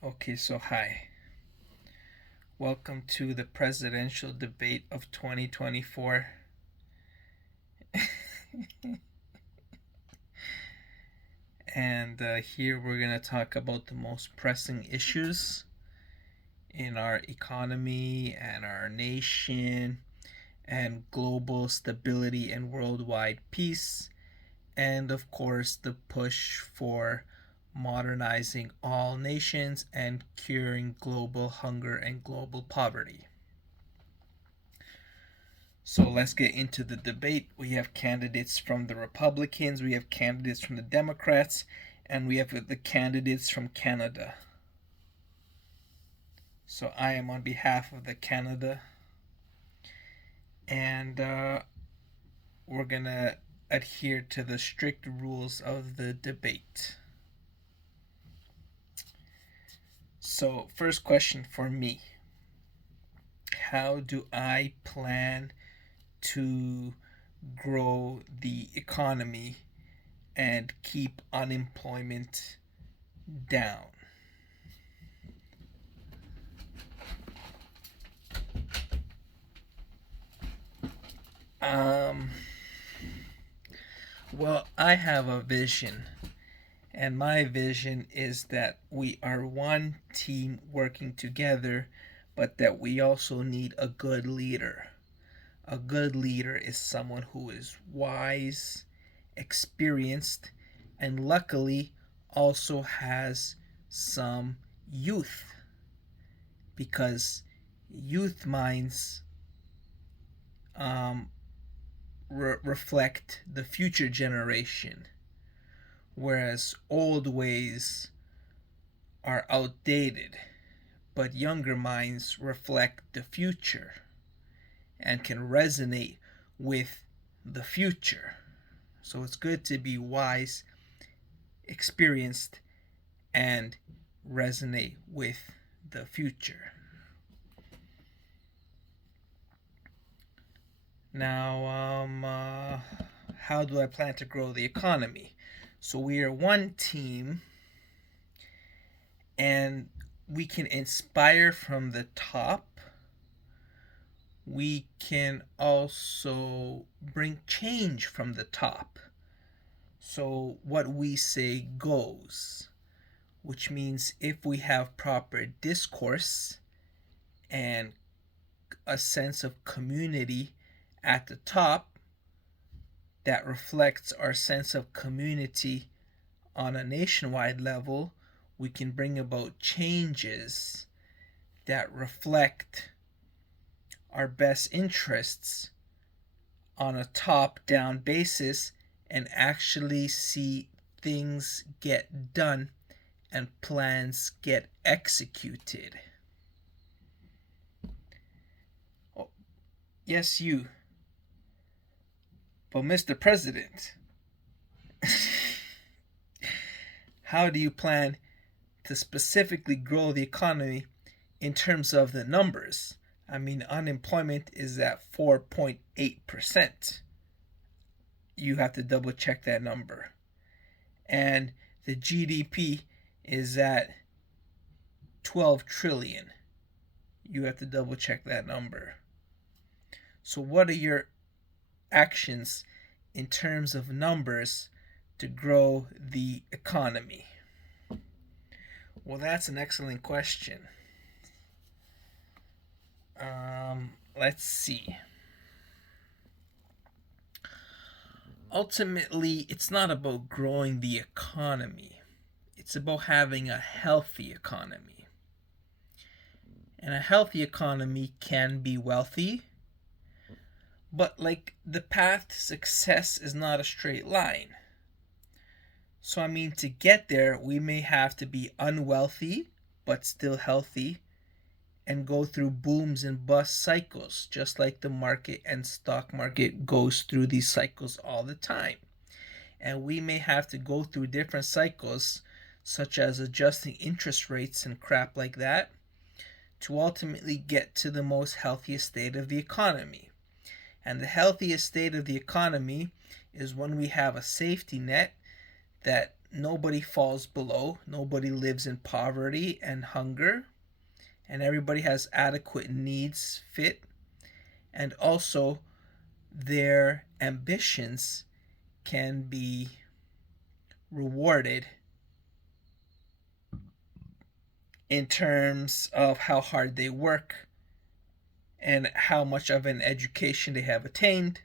Okay, so hi. Welcome to the presidential debate of 2024. And here we're going to talk about the most pressing issues in our economy and our nation and global stability and worldwide peace. And of course, the push for modernizing all nations and curing global hunger and global poverty. So let's get into the debate. We have candidates from the Republicans, we have candidates from the Democrats, and we have the candidates from Canada. So I am on behalf of the Canada, and we're gonna adhere to the strict rules of the debate. So, first question for me: how do I plan to grow the economy and keep unemployment down? Um, well, I have a vision, and my vision is that we are one team working together, but that we also need a good leader. A good leader is someone who is wise, experienced, and luckily also has some youth, because youth minds um, reflect the future generation, whereas old ways are outdated, but younger minds reflect the future and can resonate with the future. So it's good to be wise, experienced, and resonate with the future. Now, how do I plan to grow the economy? So we are one team, and we can inspire from the top. We can also bring change from the top. So what we say goes, which means if we have proper discourse and a sense of community at the top that reflects our sense of community on a nationwide level, we can bring about changes that reflect our best interests on a top down basis and actually see things get done and plans get executed. Oh, yes, you. But, Mr. President, how do you plan to specifically grow the economy in terms of the numbers? I mean, unemployment is at 4.8%. You have to double check that number. And the GDP is at 12 trillion. You have to double check that number. So, what are your actions in terms of numbers to grow the economy? Well, that's an excellent question. Let's see. Ultimately, it's not about growing the economy, it's about having a healthy economy. And a healthy economy can be wealthy, but like the path to success is not a straight line. So, I mean, to get there, we may have to be unwealthy but still healthy and go through booms and bust cycles, just like the market and stock market goes through these cycles all the time. And we may have to go through different cycles, such as adjusting interest rates and crap like that, to ultimately get to the most healthiest state of the economy. And the healthiest state of the economy is when we have a safety net that nobody falls below, nobody lives in poverty and hunger, and everybody has adequate needs fit, and also their ambitions can be rewarded in terms of how hard they work and how much of an education they have attained.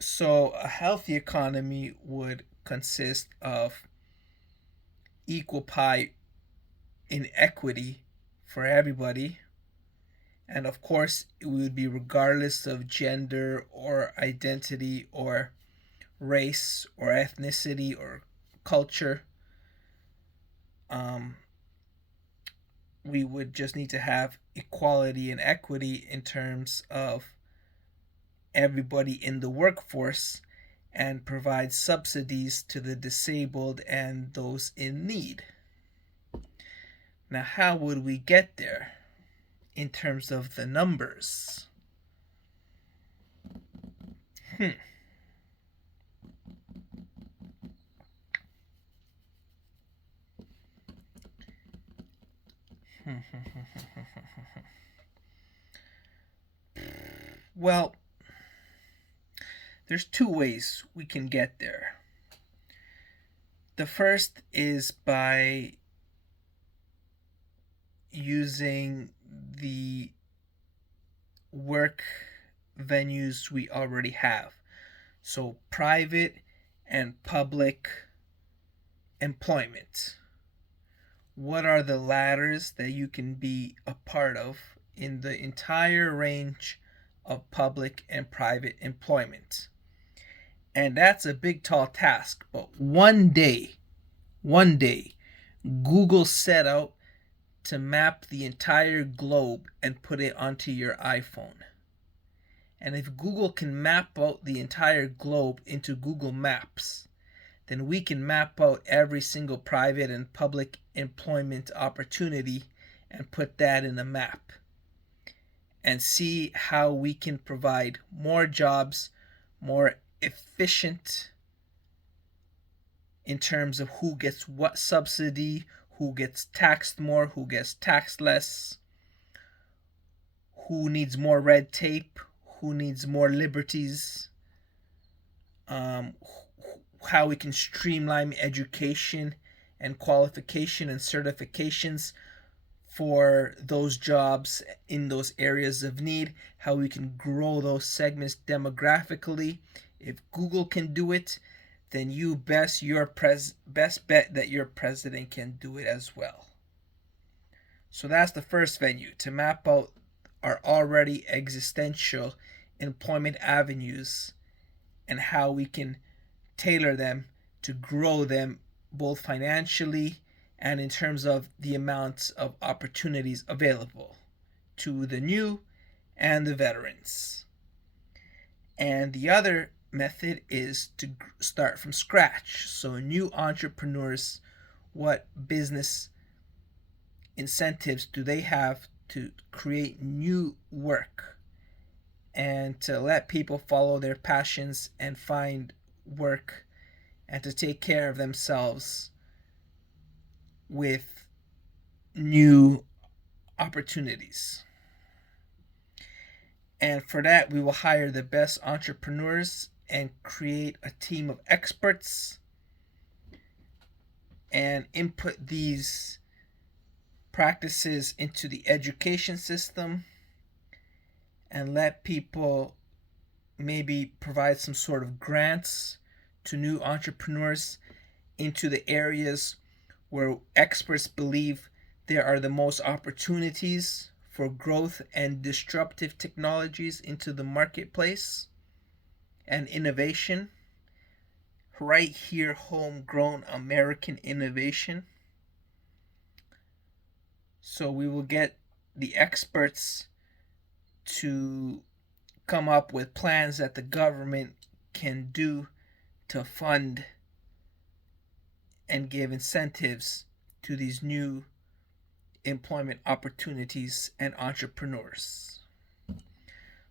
So, a healthy economy would consist of equal pie in equity for everybody. And of course, it would be regardless of gender or identity or race or ethnicity or culture. Um, we would just need to have equality and equity in terms of everybody in the workforce and provide subsidies to the disabled and those in need. Now, how would we get there in terms of the numbers? Hmm. Well, there's two ways we can get there. The first is by using the work venues we already have. So, private and public employment. What are the ladders that you can be a part of in the entire range of public and private employment? And that's a big, tall task. But one day, Google set out to map the entire globe and put it onto your iPhone. And if Google can map out the entire globe into Google Maps, then we can map out every single private and public employment opportunity and put that in a map and see how we can provide more jobs, more efficient in terms of who gets what subsidy, who gets taxed more, who gets taxed less, who needs more red tape, who needs more liberties, um, how we can streamline education and qualification and certifications for those jobs in those areas of need, how we can grow those segments demographically. If Google can do it, then you best bet that your president can do it as well. So that's the first venue, to map out our already existential employment avenues and how we can tailor them to grow them both financially and in terms of the amounts of opportunities available to the new and the veterans. And the other method is to start from scratch. So, new entrepreneurs, what business incentives do they have to create new work and to let people follow their passions and find work and to take care of themselves with new opportunities. And for that, we will hire the best entrepreneurs and create a team of experts and input these practices into the education system and let people maybe provide some sort of grants to new entrepreneurs into the areas where experts believe there are the most opportunities for growth and disruptive technologies into the marketplace and innovation. Right here, homegrown American innovation. So we will get the experts to come up with plans that the government can do to fund and give incentives to these new employment opportunities and entrepreneurs.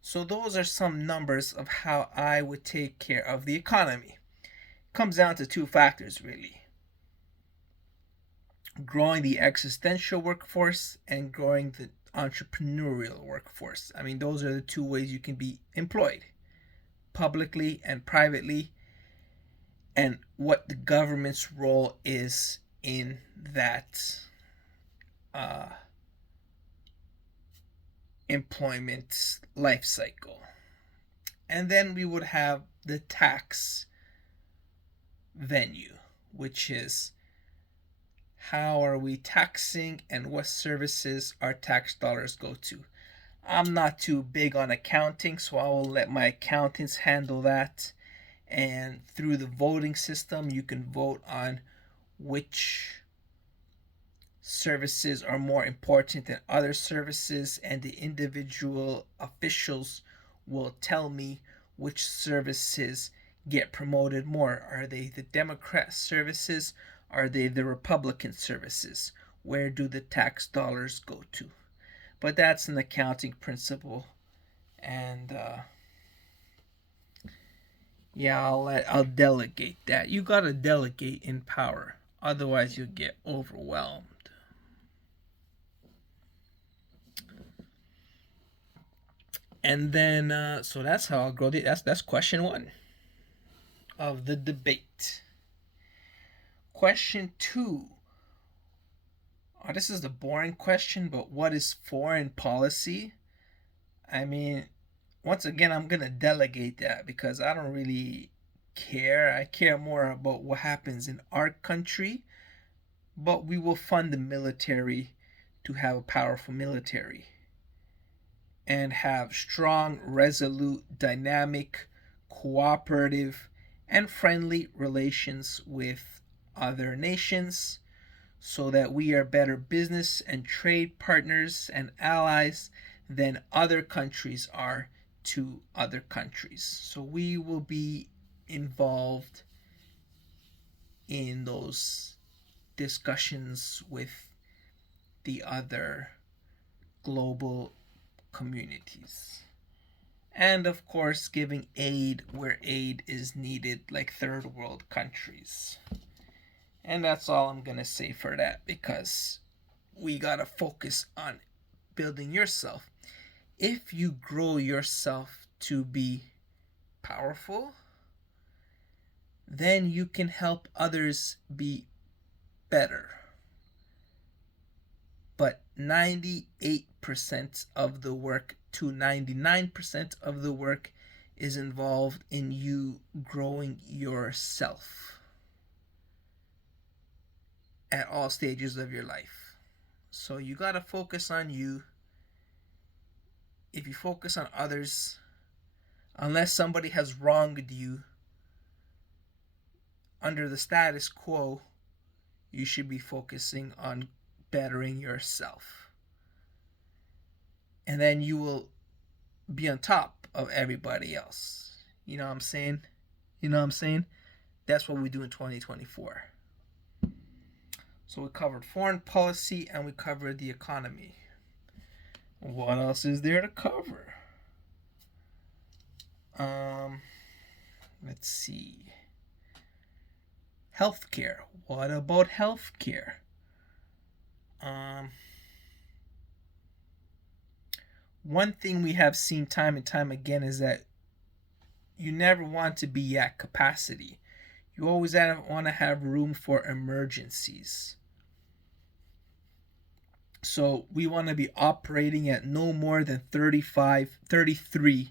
So those are some numbers of how I would take care of the economy. comes down to two factors really: growing the existential workforce and growing the entrepreneurial workforce. I mean, those are the two ways you can be employed, publicly and privately, and what the government's role is in that uh, employment life cycle. And then we would have the tax venue, which is how are we taxing and what services our tax dollars go to. I'm not too big on accounting, so I will let my accountants handle that. And through the voting system, you can vote on which services are more important than other services, and the individual officials will tell me which services get promoted more. Are they the Democrat services? Are they the Republican services? Where do the tax dollars go to? But that's an accounting principle, and yeah, I'll delegate that. You gotta delegate in power, otherwise you'll get overwhelmed. And then, so that's how I'll grow the. That's question one of the debate. Question two. Oh, this is the boring question, but what is foreign policy? I mean, once again, I'm gonna delegate that because I don't really care. I care more about what happens in our country, but we will fund the military to have a powerful military and have strong, resolute, dynamic, cooperative, and friendly relations with other nations so that we are better business and trade partners and allies than other countries are to other countries. So we will be involved in those discussions with the other global communities. And of course, giving aid where aid is needed, like third world countries. And that's all I'm going to say for that, because we got to focus on building yourself. If you grow yourself to be powerful, then you can help others be better. But 98% of the work to 99% of the work is involved in you growing yourself at all stages of your life. So you got to focus on you. If you focus on others, unless somebody has wronged you under the status quo, you should be focusing on bettering yourself. And then you will be on top of everybody else. You know what I'm saying? You know what I'm saying? That's what we do in 2024. So we covered foreign policy and we covered the economy. What else is there to cover? Let's see. Healthcare. What about healthcare? One thing we have seen time and time again is that you never want to be at capacity. You always want to have room for emergencies. So we want to be operating at no more than 33%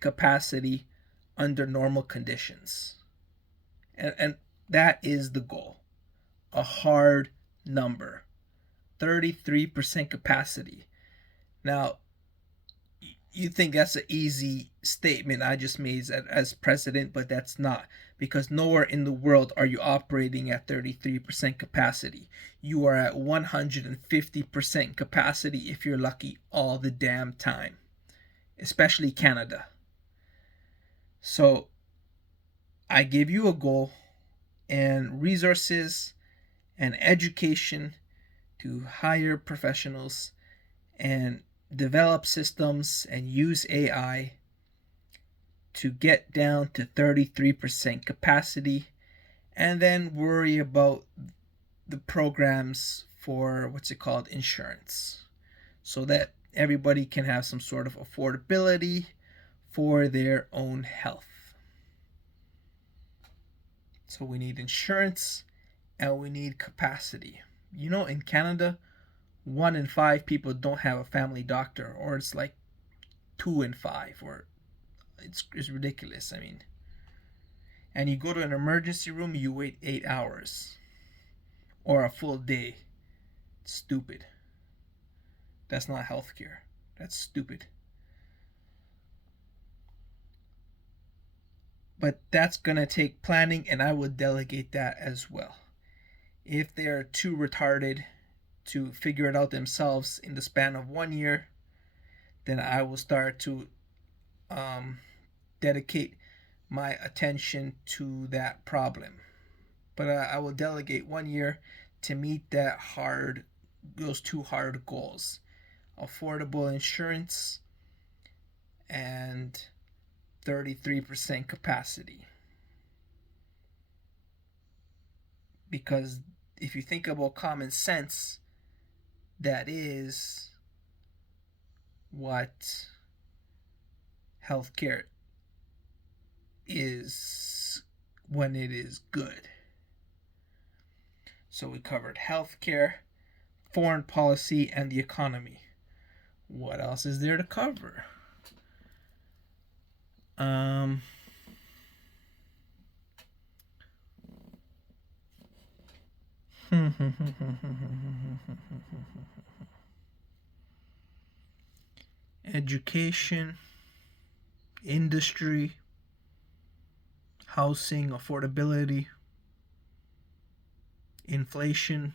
capacity under normal conditions. And that is the goal. A hard number. 33% capacity. Now, you think that's an easy statement I just made as president, but that's not, because nowhere in the world are you operating at 33% capacity. You are at 150% capacity if you're lucky all the damn time, especially Canada. So I give you a goal and resources and education to hire professionals and develop systems and use AI to get down to 33% capacity, and then worry about the programs for what's it called, insurance, so that everybody can have some sort of affordability for their own health. So we need insurance and we need capacity. You know, in Canada, 1 in 5 people don't have a family doctor, or it's like 2 in 5, or it's ridiculous. I mean, and you go to an emergency room, you wait 8 hours or a full day. It's stupid. That's not healthcare. That's stupid. But that's gonna take planning, and I would delegate that as well. If they're too retarded to figure it out themselves in the span of 1 year, then I will start to dedicate my attention to that problem. But I will delegate 1 year to meet those 2 hard goals: affordable insurance and 33% capacity. Because if you think about common sense, that is what healthcare is when it is good. So we covered healthcare, foreign policy, and the economy. What else is there to cover? Education, industry, housing, affordability, inflation.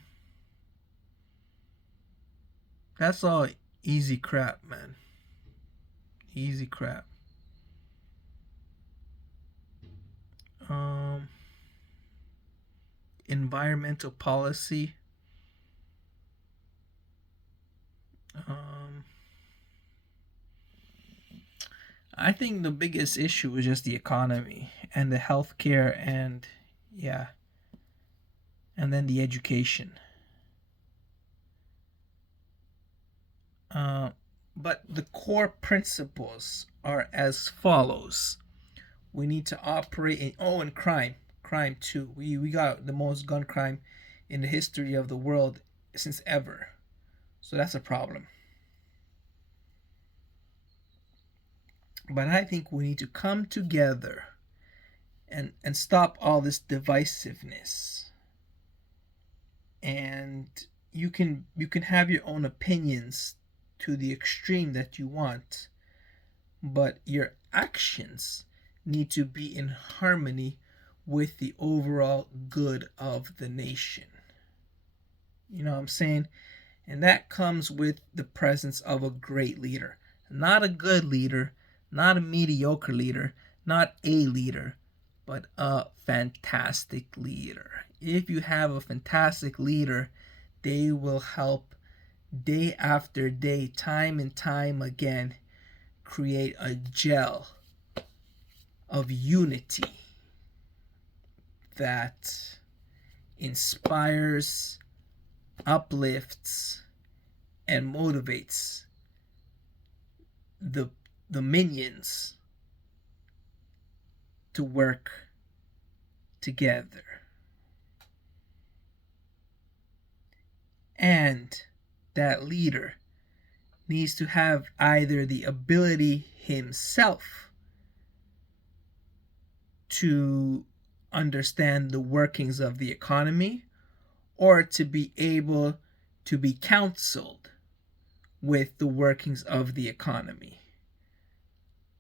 That's all easy crap, man. Easy crap. Environmental policy. I think the biggest issue is just the economy and the healthcare, and yeah, and then the education. But the core principles are as follows. We need to operate and crime too. We got the most gun crime in the history of the world since ever. So that's a problem. But I think we need to come together and stop all this divisiveness. And you can have your own opinions to the extreme that you want, but your actions need to be in harmony with the overall good of the nation. You know what I'm saying? And that comes with the presence of a great leader. Not a good leader, not a mediocre leader, not a leader, but a fantastic leader. If you have a fantastic leader, they will help day after day, time and time again, create a gel of unity that inspires, uplifts, and motivates the minions to work together. And that leader needs to have either the ability himself to understand the workings of the economy, or to be able to be counseled with the workings of the economy.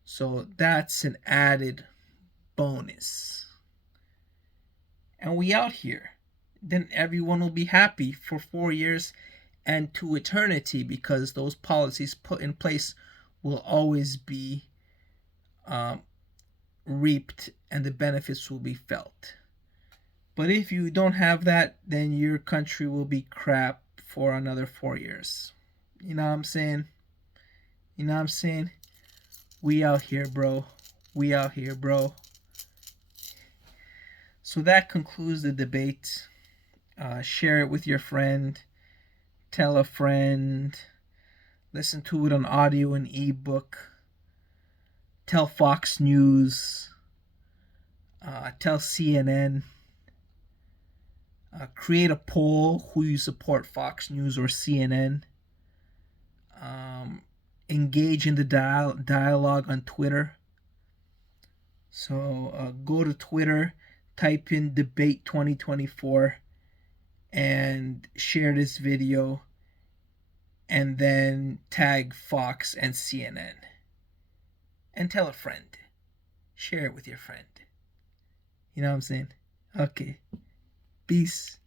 So that's an added bonus. And we out here. Then everyone will be happy for 4 years and to eternity, because those policies put in place will always be reaped and the benefits will be felt. But if you don't have that, then your country will be crap for another 4 years. You know what I'm saying? You know what I'm saying? We out here, bro. We out here, bro. So that concludes the debate. Share it with your friend. Tell a friend. Listen to it on audio and ebook. Tell Fox News. Tell CNN. Create a poll who you support, Fox News or CNN. Engage in the dialogue on Twitter. So go to Twitter, type in debate 2024, and share this video, and then tag Fox and CNN. And tell a friend. Share it with your friend. You know what I'm saying? Okay. Peace.